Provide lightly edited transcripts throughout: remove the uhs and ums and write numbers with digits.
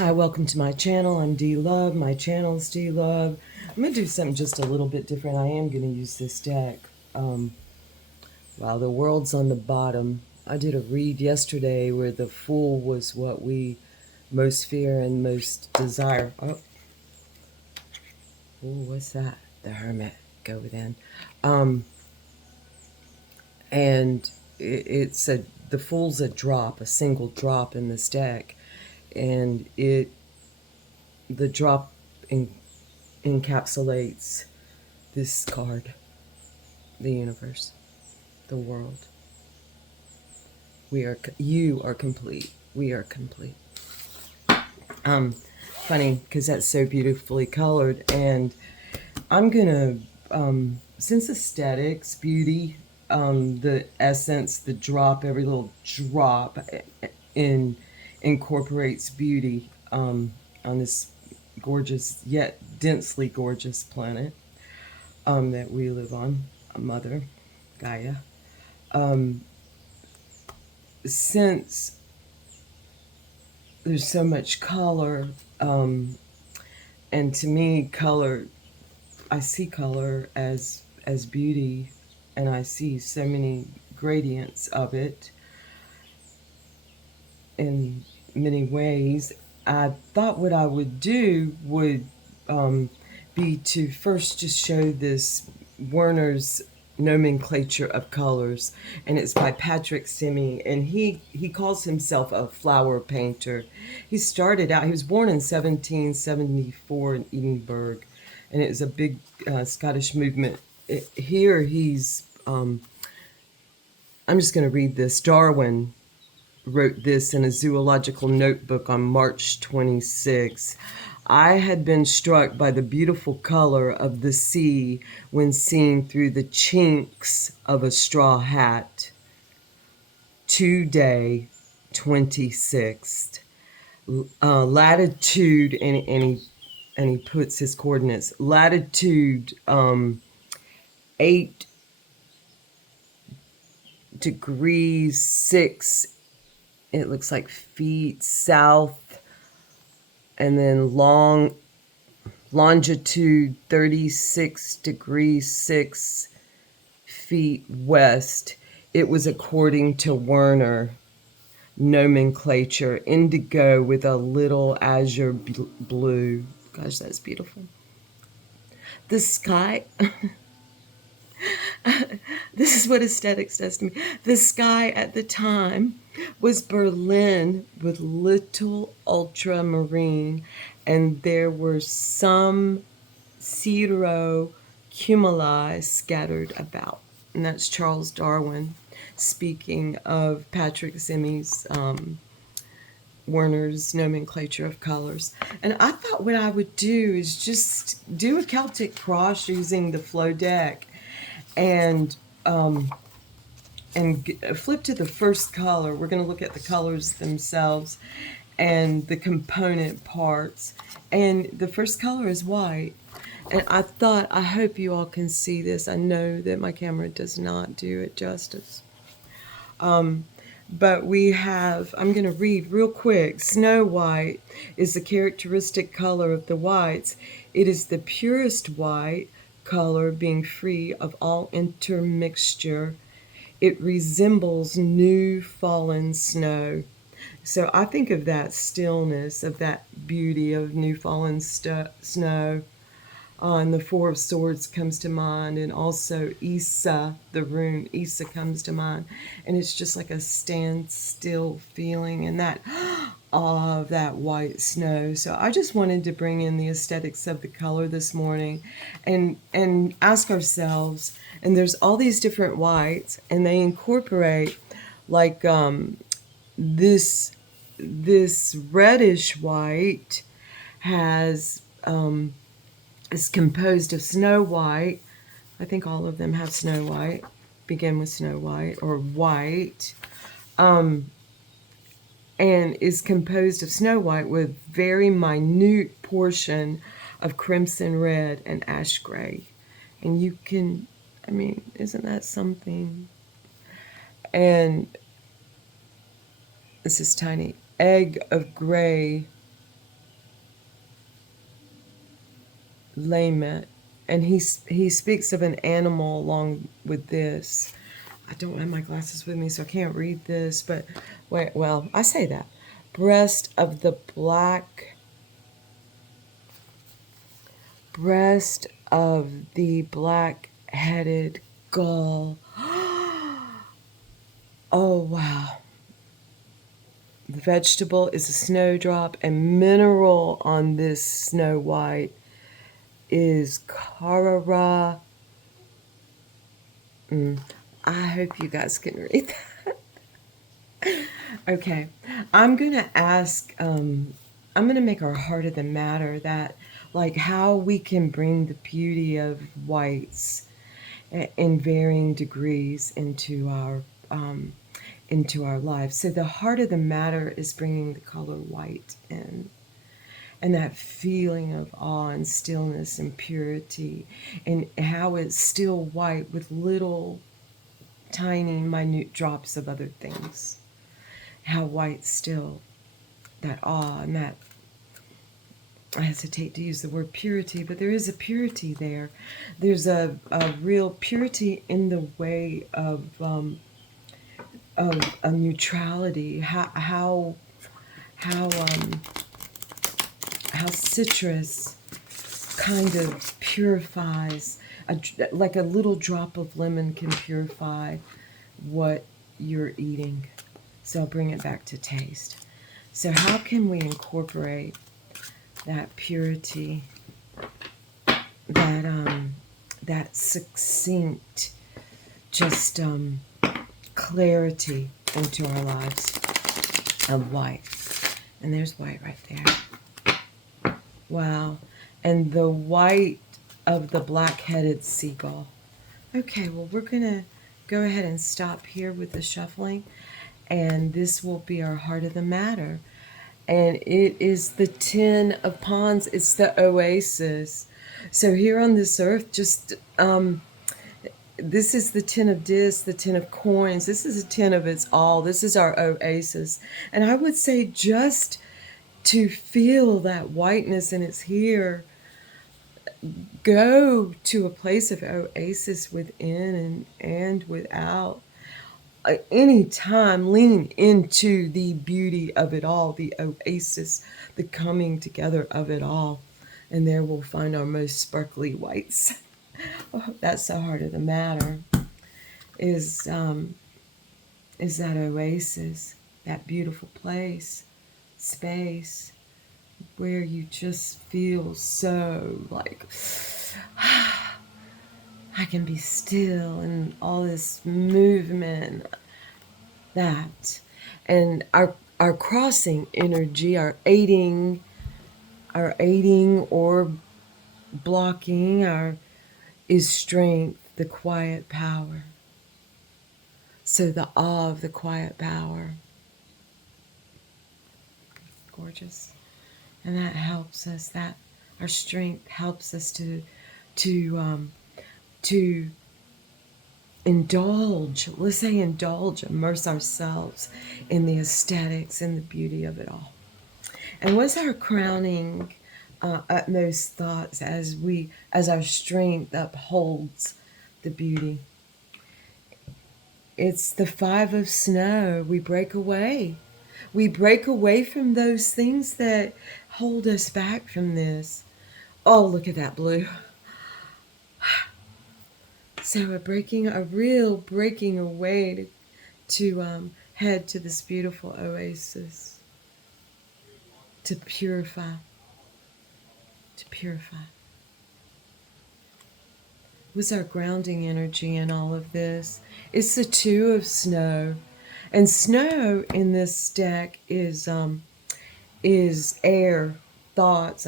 Hi, welcome to my channel. I'm D Love. My channel is D Love. I'm going to do something just a little bit different. I am going to use this deck. While the world's on the bottom, I did a read yesterday where the Fool was what we most fear and most desire. Oh, what's that? The Hermit. Go within. And it's the Fool's a drop, a single drop in this deck. And the drop encapsulates this card, the universe, the world. You are complete. We are complete. Funny, because that's so beautifully colored. And I'm going to, since aesthetics, beauty, the essence, the drop, every little drop incorporates beauty on this gorgeous, yet densely gorgeous planet that we live on, Mother Gaia. Since there's so much color, and to me, color, I see color as beauty, and I see so many gradients of it in many ways. I thought what I would do would be to first just show this Werner's nomenclature of colors, and it's by Patrick Syme, and he calls himself a flower painter. He started out, he was born in 1774 in Edinburgh, and it was a big Scottish movement. Here he's I'm just going to read this. Darwin wrote this in a zoological notebook on March 26. I had been struck by the beautiful color of the sea when seen through the chinks of a straw hat. Today, 26th. Latitude, and he puts his coordinates. Latitude 8 degrees 6, it looks like feet south, and then longitude 36 degrees 6 feet west. It was according to Werner nomenclature, indigo with a little azure blue. Gosh, that's beautiful. The sky this is what aesthetics does to me. The sky at the time was Berlin with little ultramarine, and there were some cirro cumuli scattered about. And that's Charles Darwin speaking of Patrick Syme's Werner's nomenclature of colors. And I thought what I would do is just do a Celtic cross using the flow deck and flip to the first color. We're going to look at the colors themselves and the component parts. And the first color is white. And I hope you all can see this. I know that my camera does not do it justice. But we have, I'm going to read real quick. Snow white is the characteristic color of the whites. It is the purest white color, being free of all intermixture. It resembles new fallen snow. So I think of that stillness, of that beauty of new fallen snow. And the Four of Swords comes to mind, and also Isa, the rune Isa comes to mind. And it's just like a standstill feeling, and that awe of that white snow. So I just wanted to bring in the aesthetics of the color this morning and ask ourselves, and there's all these different whites, and they incorporate like this reddish white has is composed of snow white. I think all of them have snow white, begin with snow white or white, and is composed of snow white with very minute portion of crimson red and ash gray. And you can, I mean, isn't that something? And this is tiny. Egg of gray lament, and he speaks of an animal along with this. I don't have my glasses with me, so I can't read this, but wait, well, I say that. Breast of the black-headed gull. Oh, wow. The vegetable is a snowdrop, and mineral on this snow white is Carrara. I hope you guys can read that. Okay, I'm gonna ask. I'm gonna make our heart of the matter that, like, how we can bring the beauty of whites in varying degrees into our lives. So the heart of the matter is bringing the color white in, and that feeling of awe and stillness and purity, and how it's still white with little tiny minute drops of other things. How white still, that awe, and that, I hesitate to use the word purity, but there is a purity there. There's a real purity in the way of a neutrality. How citrus kind of purifies, like a little drop of lemon can purify what you're eating. So I'll bring it back to taste. So how can we incorporate that purity, that succinct, just clarity into our lives of white? And there's white right there. Wow. And the white of the black-headed seagull. Okay, well, we're going to go ahead and stop here with the shuffling, and this will be our heart of the matter. And it is the 10 of Wands. It's the oasis. So here on this earth, just this is the 10 of discs, the 10 of coins. This is a 10 of its all. This is our oasis. And I would say just to feel that whiteness, and it's here, go to a place of oasis within and without. Anytime, lean into the beauty of it all, the oasis, the coming together of it all, and there we'll find our most sparkly whites. Oh, that's the heart of the matter, is that oasis, that beautiful place, space, where you just feel so like, I can be still, and all this movement, that. And our crossing energy, our aiding or blocking is strength, the quiet power. So the awe of the quiet power. Gorgeous. And that helps us, that our strength helps us to indulge, let's say indulge, immerse ourselves in the aesthetics and the beauty of it all. And what's our crowning utmost thoughts as our strength upholds the beauty? It's the 5 of snow. We break away. We break away from those things that hold us back from this. Oh, look at that blue. So a real breaking away to head to this beautiful oasis, to purify. What's our grounding energy in all of this? It's the 2 of snow. And snow in this deck is air, thoughts,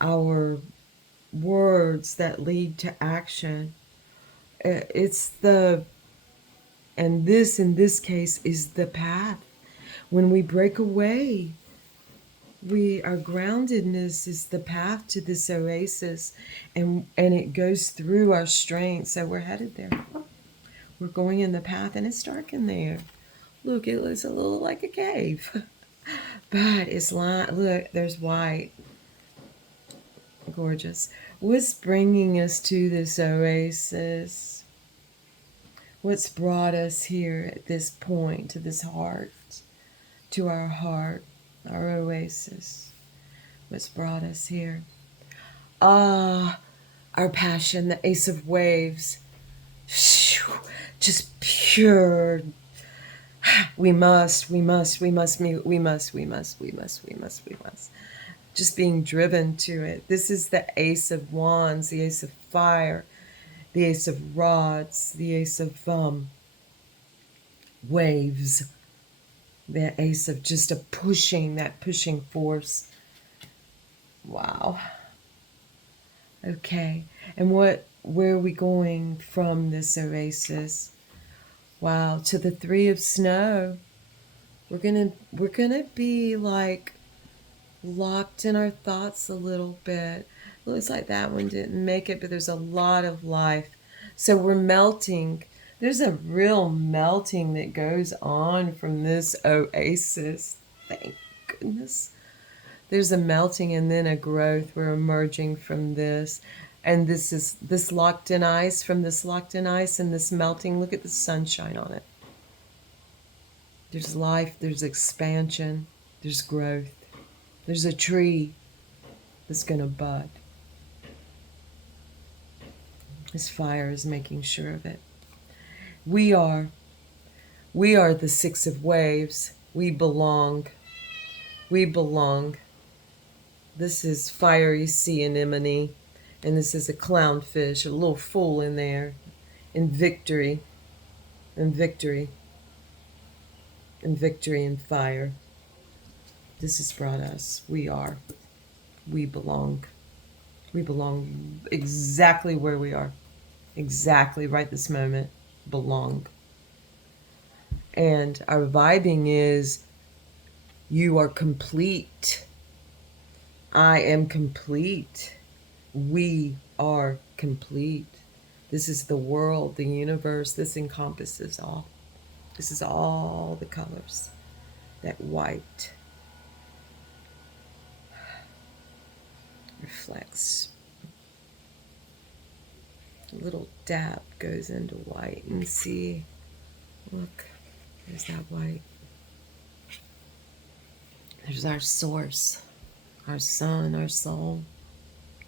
our words that lead to action. And this in this case is the path. When we break away, our groundedness is the path to this oasis, and it goes through our strength. So we're headed there. We're going in the path, and it's dark in there. Look, it looks a little like a cave. But it's look, there's white. gorgeous. What's bringing us to this oasis? What's brought us here at this point, to this heart, to our heart, our oasis? What's brought us here? Ah, our passion, the Ace of Waves. Just pure. We must. Just being driven to it. This is the Ace of Wands, the Ace of Fire, the Ace of Rods, the Ace of Waves, the Ace of just a pushing, that pushing force. Wow. Okay. And where are we going from this oasis? Wow, to the Three of Snow. We're gonna be like locked in our thoughts a little bit. Looks like that one didn't make it, but there's a lot of life. So we're melting. There's a real melting that goes on from this oasis. Thank goodness. There's a melting and then a growth. We're emerging from this. And this is this locked in ice, from this locked in ice and this melting. Look at the sunshine on it. There's life, there's expansion, there's growth. There's a tree that's going to bud. This fire is making sure of it. We are the Six of Waves. We belong. We belong. This is fiery sea anemone, and this is a clownfish, a little fool in there, in victory, and victory, and victory and fire. This has brought us. We are. We belong. We belong exactly where we are. Exactly right this moment. Belong. And our vibing is, you are complete. I am complete. We are complete. This is the world, the universe. This encompasses all. This is all the colors. That white reflects. A little dab goes into white, and see, look, there's that white. There's our source, our sun, our soul,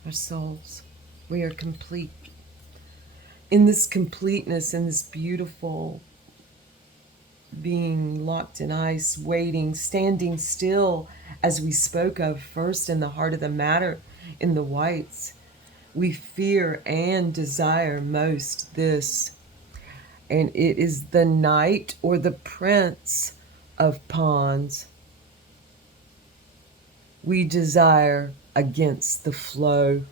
our souls. We are complete. In this completeness, in this beautiful being locked in ice, waiting, standing still, as we spoke of first in the heart of the matter, in the whites, we fear and desire most this. And it is the knight or the prince of pawns. We desire against the flow.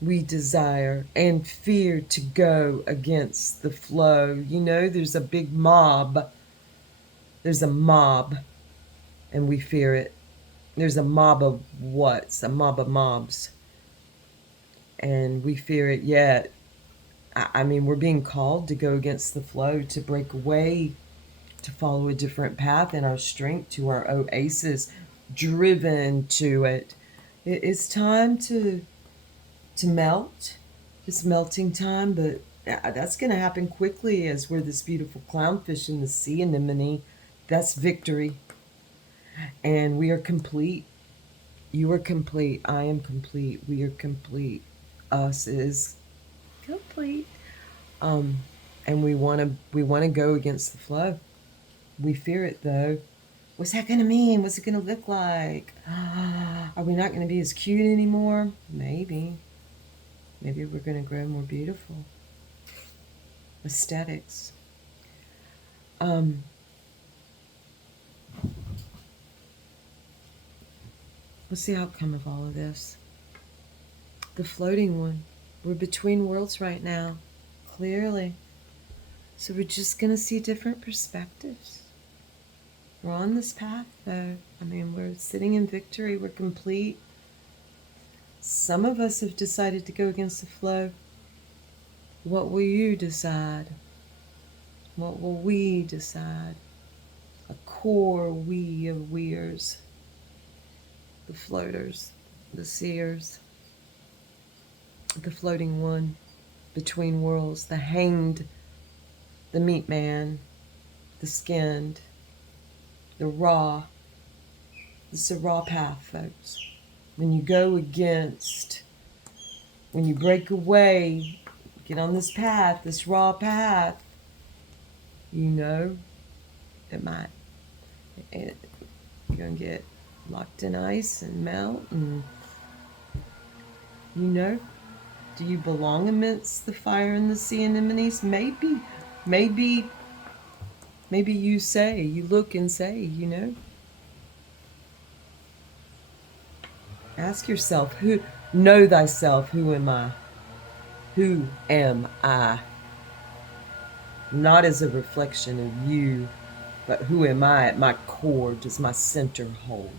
We desire and fear to go against the flow. You know, there's a big mob. There's a mob, and we fear it. There's a mob of what's? A mob of mobs. And we fear it yet. I mean, we're being called to go against the flow, to break away, to follow a different path in our strength, to our oasis, driven to it. It's time to melt. It's melting time, but that's going to happen quickly as we're this beautiful clownfish in the sea anemone. That's victory. And we are complete. You are complete. I am complete. We are complete. Us is complete. And we want to go against the flow. We fear it though. What's that going to mean? What's it going to look like? Are we not going to be as cute anymore? Maybe. Maybe we're going to grow more beautiful. Aesthetics. What's the outcome of all of this? The floating one. We're between worlds right now, clearly. So we're just going to see different perspectives. We're on this path, though. I mean, we're sitting in victory. We're complete. Some of us have decided to go against the flow. What will you decide? What will we decide? A core we of weers. The floaters. the seers, the floating one between worlds, the hanged, the meat man, the skinned, the raw. This is a raw path, folks. When you go against, when you break away, get on this path, this raw path, you know, it might, you're going to get locked in ice and melt, and, you know, do you belong amidst the fire and the sea anemones? Maybe, maybe you say, you look and say, you know, ask yourself, know thyself, who am I? Who am I? Not as a reflection of you, but who am I at my core? Does my center hold?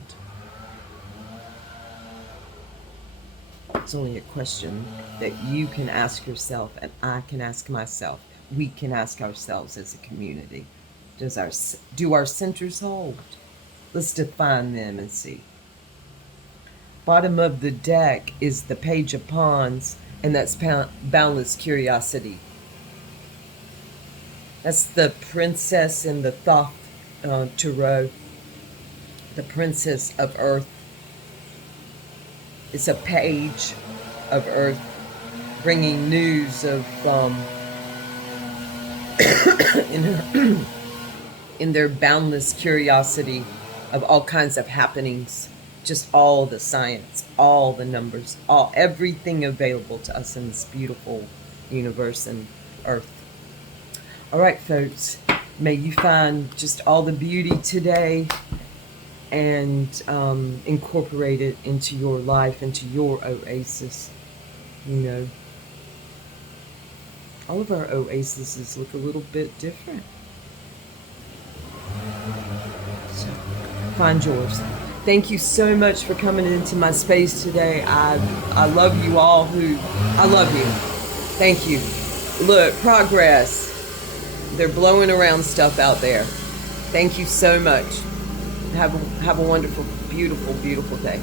It's only a question that you can ask yourself and I can ask myself. We can ask ourselves as a community. Do our centers hold? Let's define them and see. Bottom of the deck is the Page of Wands, and that's boundless curiosity. That's the princess in the Thoth Tarot, the princess of earth. It's a page of earth bringing news of in their boundless curiosity of all kinds of happenings, just all the science, all the numbers, everything available to us in this beautiful universe and earth. All right, folks, may you find just all the beauty today and incorporate it into your life, into your oasis. You know, all of our oases look a little bit different. So, find yours. Thank you so much for coming into my space today. I love you all I love you. Thank you. Look, progress. They're blowing around stuff out there. Thank you so much. Have a wonderful, beautiful, beautiful day.